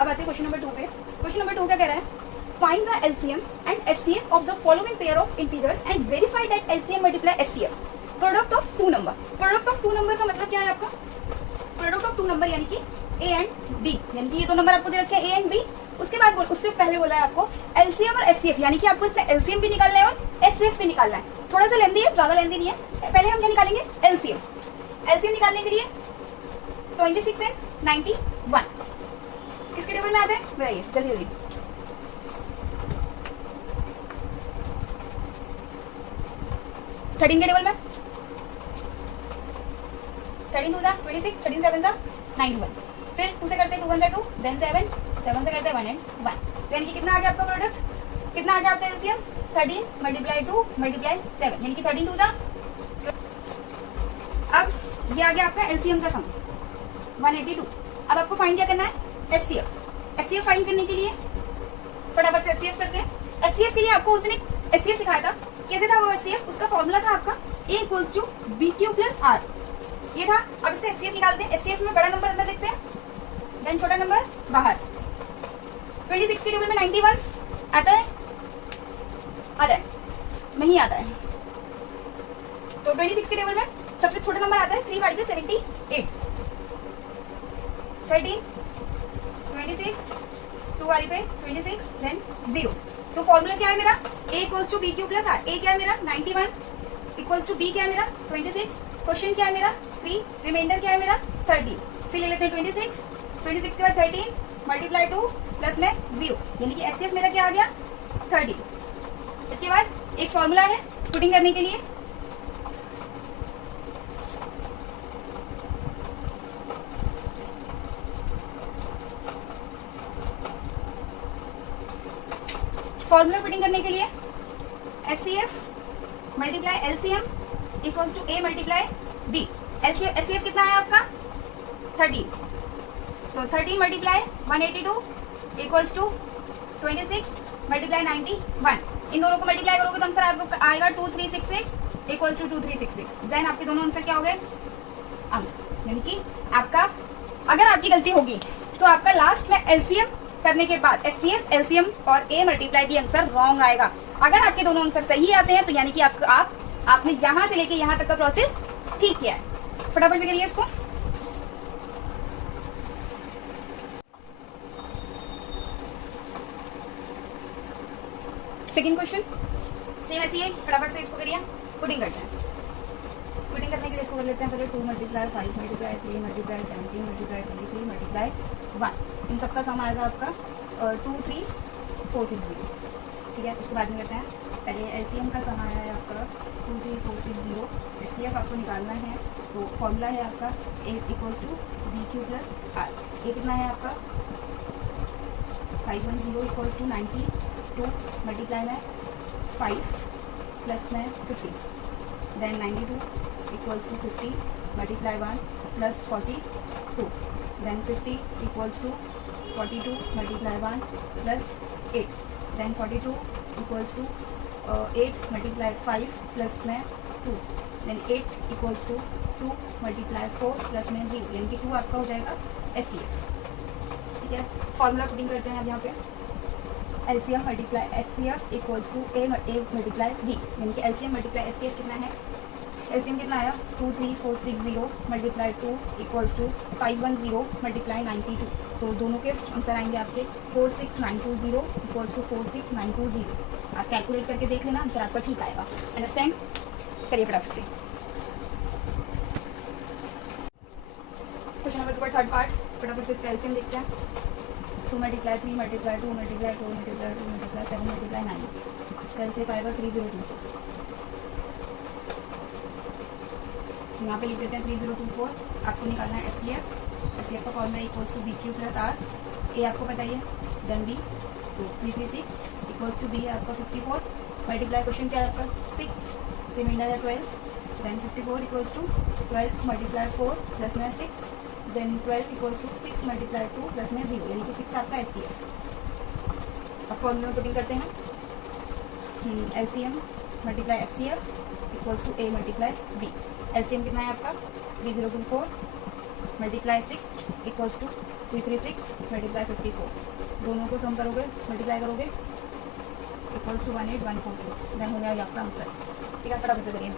अब आते हैं क्वेश्चन नंबर 2 पे। क्वेश्चन नंबर 2 क्या कह रहा है, find the LCM and HCF of the following pair of integers and verify that LCM multiply HCF product of two number. Product of two number का मतलब क्या है आपका, प्रोडक्ट ऑफ टू नंबर यानी कि ए एंड बी, यानी कि ये दो नंबर आपको दे रखे हैं ए एंड बी। उसके बाद उससे पहले बोला है आपको एलसीएम और एचसीएफ, यानी कि आपको इसमें एलसीएम भी निकालना है और एचसीएफ भी निकालना है। थोड़ा सा लेंदी है, ज्यादा लेंदी नहीं है। पहले हम क्या निकालेंगे, एलसीएम। एलसीएम निकालने के लिए 26 एंड 91 किसके टेबल में आते हैं, बताइए जल्दी जल्दी। थर्टीन के टेबल में 13 टू 26, 13 7 91, फिर 2 से करते हैं 2 1 2, देन 7 7 से करते हैं 1 एंड 1, तो यानी कि कितना आ गया आपका प्रोडक्ट, कितना आ गया आपका एलसीएम 13 मल्टीप्लाई 2 मल्टीप्लाई 7, यानी कि 13 टू 2। अब ये आ गया आपका एलसीएम का सम 182। अब आपको फाइंड क्या करना है, एचसीएफ। एचसीएफ फाइंड करने के लिए फटाफट से एचसीएफ करते हैं। एचसीएफ के लिए आपको उसने एचसीएफ सिखाया था, कैसे था वो एचसीएफ, उसका फॉर्मूला था आपका A equals to BQ plus R, ये था। अब इसका एचसीएफ निकालते हैं। एचसीएफ में बड़ा नंबर अंदर लिखते हैं, देन छोटा नंबर बाहर। 26 के टेबल में 91 आता है, नहीं आता है, तो 26 के टेबल में सबसे छोटा नंबर आता है 3 बार 78, 13 26 2 वाली पे 26 देन 0। तो फॉर्मूला क्या है मेरा, A equals to BQ plus R। A क्या है मेरा 91 इक्वल्स टू B क्या है मेरा 26, क्वेश्चन क्या है मेरा 3, रिमाइंडर क्या है मेरा 30। फिर ले लेते हैं 26 के बाद 13 मल्टीप्लाई 2 प्लस में 0, यानी कि एचसीएफ मेरा क्या आ गया 30। इसके बाद एक फॉर्मूला है पुटिंग करने के लिए, फॉर्मूला पुटिंग करने के लिए HCF multiply LCM equals to A multiply B। HCF कितना है आपका 13, तो 13 मल्टीप्लाई 182 इक्वल्स टू 26 मल्टीप्लाई 91। इन दोनों को मल्टीप्लाई करोगे तो आंसर आपको आएगा 2366 इक्वल्स टू 2366। देन आपके दोनों आंसर क्या हो गए आंसर, यानी कि आपका अगर आपकी गलती होगी तो आपका लास्ट में एलसीएम करने के बाद एचसीएफ एलसीएम और A multiply B answer wrong आएगा। अगर आपके दोनों आंसर सही आते हैं तो यानी कि आपने यहां से लेके यहां तक का प्रोसेस ठीक किया है। फटाफट से करिए इसको। सेकंड क्वेश्चन सेम ऐसी है, फटाफट से इसको करिए, पुटिंग करते हैं। पुटिंग करने के लिए इसको कर लेते हैं पहले 2 multiply 5 multiply 3 multiply 17 multiply 23 multiply 1, इन सबका सम आएगा आपका 23460, ठीक है। उसके बाद में करते हैं, पहले एलसीएम का सम आया है आपका 23460, एचसीएफ आपको निकालना है, तो फॉर्मूला है आपका A equals to BQ plus R। ये कितना है आपका 510 इक्वल्स टू 92 मल्टीप्लाई में 5 प्लस में 50, then 92 equals to 50 multiply 1 plus 42, then 50 equals to 42 multiply 1 plus 8, then 42 equals to 8 multiply 5 plus में 2, then 8 equals to 2 multiply 4 plus में 0, यानी कि 2 आपका हो जाएगा एचसीएफ, ठीक है। फॉर्मूला पुटिंग करते हैं अब यहाँ पे, LCM multiply HCF equals to A multiply B, यानी कि एलसीएम मल्टीप्लाई एचसीएफ कितना है, एलसीएम कितना आया 23460 मल्टीप्लाई 2 इक्वल्स टू 510 मल्टीप्लाई 92, तो दोनों के आंसर आएंगे आपके 46920 इक्वल्स टू 46920। आप कैलकुलेट करके देख लेना, आंसर आपका ठीक आएगा। अंडरस्टैंड करिए फटाफट से। क्वेश्चन नंबर 2 का थर्ड पार्ट, फटाफट से इसका एलसीएम देखते हैं। 2 multiply 3 multiply 2 multiply 4 multiply 2 multiply 7 multiply 9, इसका एलसीएम आएगा 302। यहाँ पे लिख देते हैं 3024। आपको निकालना है एचसीएफ का formula equals to BQ plus R। A आपको पता ही है, देन B, तो 336 इक्वल्स टू B है आपका 54 मल्टीप्लाई, क्वेश्चन क्या है आपका 6, रिमाइंडर है 12, then 54 equals to 12 multiply 4 plus में 6, then 12 equals to 6 multiply 2 plus में 0, यानी कि 6 आपका एचसीएफ। अब फॉर्मूला पुटिंग करते हैं, LCM multiply HCF equals to A multiply B। LCM कितना है आपका 3024, मल्टीप्लाई 6 इक्वल्स टू 336 मल्टीप्लाई 54, दोनों को सम करोगे मल्टीप्लाई करोगे इक्वल्स टू 18142, देन हो जाएगा आपका आंसर। ठीक है, फटाफट से करिए।